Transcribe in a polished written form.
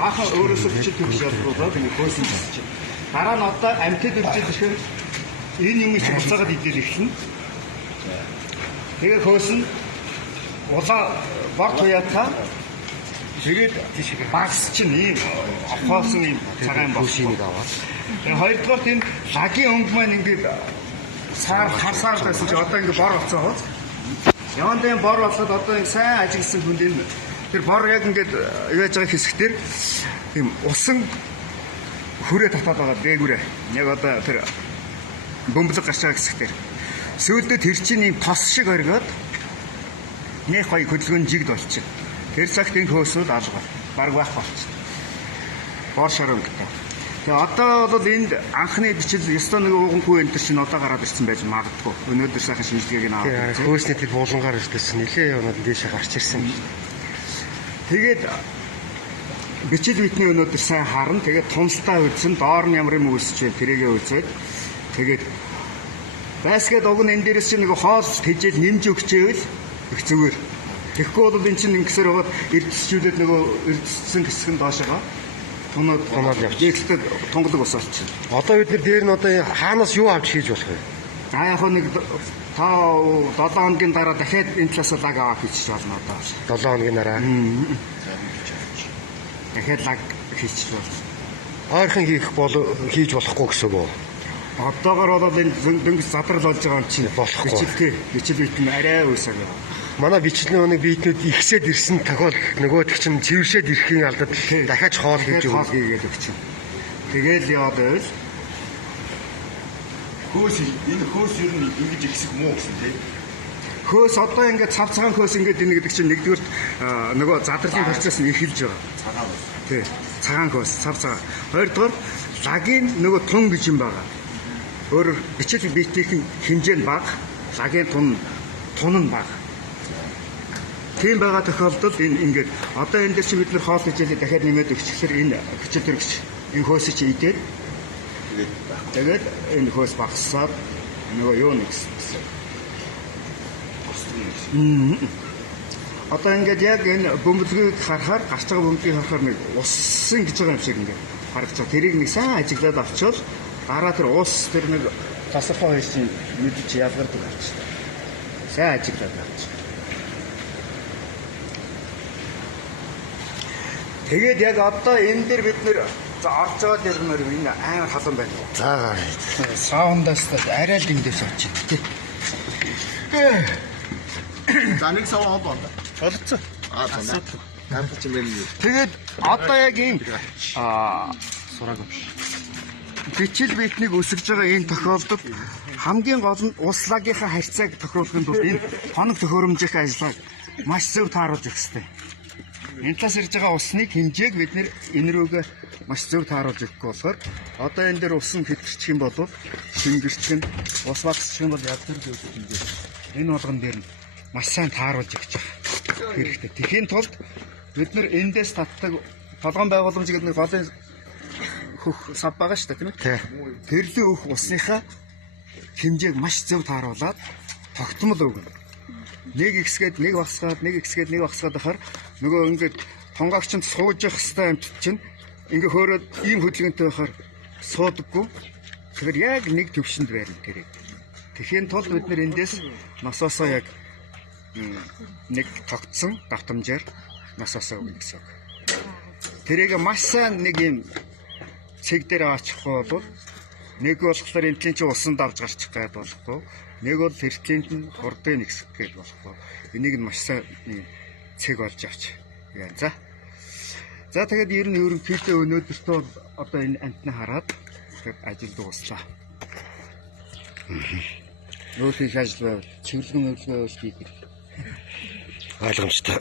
баахан өөрөөсөө бичиж төрж ялруулаад ингэ хөөсөн чинь. Дараа нь одоо амьтад үржиж ирэхээр энэ юм чи буцаагаад идэл эхэлнэ. Тэгээ хөөсөн улаан баг туяатаа тэгээд багс чинь ийм хоосон ийм цагаан багшийг аваад. Тэгээ хоёрдугаар тийм лагийн өнгө маань ингээд харсаар байсан чи одоо ингээд бор болцоо. Явандаа бор болоод одоо ингэ сайн ажигласан хүнд энэ тэр бор яг ингээд яаж байгаа хэсгээр тийм усан хүрээ татаад байгаа дээгүүрээ. Яг одоо тэр бөмбөлөг гарч байгаа хэсгээр. Сүүлдээ тэр чинь ийм тос шиг оргиод нэг хоёр хөдөлгөөн жигд болчих. Тэр цагт энэ хөөсөл алгаа. Бараг байх болчих. Бор шорон гэдэг. Тэгээ одоо бол энд анхны бичил ёстой нэг уугангүй энэ чинь одоо гараад ирсэн байж магадгүй. Өнөөдөр сайхан шинжилгээг нь аваад. Хөөсний тэр буулангаар ирсэн нэлээ яваад дээшээ гарч ирсэн. Тэгээд бичил битний өнөөдөр сайн харна. Тэгээд тунстаа үзсэн доор нь ямар юм үүсэж байна тэрийгээ үзээд тэгээд байсгээд уг нь энэ дээрээс чинь нэг хоол тэжээл нэмж өгчээвэл их зүгээр. Тэгэхгүй бол эн чинь ингэсээр байгаад эрдэсчүүлээд нөгөө эрдэссэн хэсэг нь доошоо тунаад явчихдаг тунгалаг ус болчихно. Одоо бид нар дээр нь одоо хаанаас юу авч хийж болох вэ? Яг нэг 7 хоногийн дараа дахиад энэ талаас лаг аваад хийчих болно одоо. 7 хоногийн дараа. Дахиад лаг хийчих болно. Ойрхон хийж болохгүй гэсэн үг үү? Одоогор бол энэ дөнгөж задрал болж байгаа юм чинь болохгүй. Бичил бит нь арай үсэг. Манай бичлийн өнөг биетнүүд ихсээд ирсэн тохиолдолд нөгөөд чинь цэвэршээд ирэхийн алдад дахиад хоол хийж өгөөгээд өгчин. Тэгээл яваад байвал хөөс энэ хөөс ер нь ингэж ихсэх муу гэсэн тийм. Хөөс одоо ингээд цав цагаан хөөс ингээд энэ гэдэг чинь нэгдүгээр нөгөө задралын процесс нь эхэлж байгаа. Цагаан хөөс. Тий. Цагаан хөөс, цав цагаан. Хоёрдугаар лагийн нөгөө тун гэж юм байгаа. Өөрөөр бичил биетийн хэмжээ нь бага, лагийн тун нь бага. Тийм байгаа тохиолдолд энэ ингээд одоо энэ дээр чи бид нар хоол хичээлээ дахиад нэмээд өгчихлээр энэ хүчил төрөгч энэ хөөсөж идээд тэгээд энэ хөөс багасаад нөгөө юу нэгсэн. Одоо ингээд яг энэ бөмбөлгийг харахаар гарч байгаа бөмбөлгийг харахаар нэг усын гэж байгаа юм шиг ингээд харагдаж байгаа. Тэрийг нэг сайн ажиглаад авчвал дараа тэр ус тэр нэг тасархаа хийж мэдж ялгардаг болчихсон. Сайн ажиглаад авчих. Тэгээд яг одоо энэ дээр бид нэр орж байгаа дээр нэр энэ амар халуун байна. За саундаас арай л эндээс очив тий. За нэг сав аваад байна. Олцсон. За. Гамт ч юм байна. Тэгээд одоо яг ийм сураг биш. Бичил битнийг өсгөж байгаа энэ тохиолдолд хамгийн гол нь ус лагийнхаа харьцааг тохируулахын тулд энэ хоног төхөөрөмжийн ажиллагааг маш зөв тааруулж өгөх хэрэгтэй. Энэ талаас ирж байгаа усныг хэмжээг бид нэр энэ рүүгээ маш зөв тааруулж өгөх болохоор одоо энэ дээр усан хэтэрчих юм бол шингэрчих нь ус багсчих юм бол ядтар зөвлөж ингээд энэ болгон дээр нь маш сайн тааруулж өгч байгаа хэрэгтэй. Тэхийн тулд бид нэр эндээс татдаг толгойн байгууламж гэдэг нэг голын хөх сав байгаа шүү дээ тийм ээ. Тэрлээ өөх усныхаа хэмжээг маш зөв тааруулаад тогтмол өгнө. Нэг ихсгээд нэг багсгаад нэг ихсгээд нэг багсгаад байхаар нөгөө ингээд тонгоогч нь сууж явах хэвээр амт чинь ингээ хөөрөөд ийм хөдөлгөөнтэй байхаар суудаггүй. Тэгэхээр яг нэг төвшөнд байна тэрэг. Тэхийн тулд бид нэр эндээс насаасаа яг нэг тогтсон давтамжаар насаасаа өгнө гэсэн үг. Тэрийг маш сайн нэг юм цэг дээр аваачихгүй бол нэг болохоор энэ чинь усан давж гарчих гээд болохгүй. Нэг бол тэртээнд нь хурдыг нэгсэх гээд болохгүй. Энийг нь маш сайн цэг болж авч. За. За тэгээд ер нь ерөнхийдөө өнөөдөртөө одоо энэ амтны хараад тэгээд ажил дууслаа. Өөр их ажил байвал чиглэн өвлгөө байвал хийх хэрэг. Ойлгомжтой.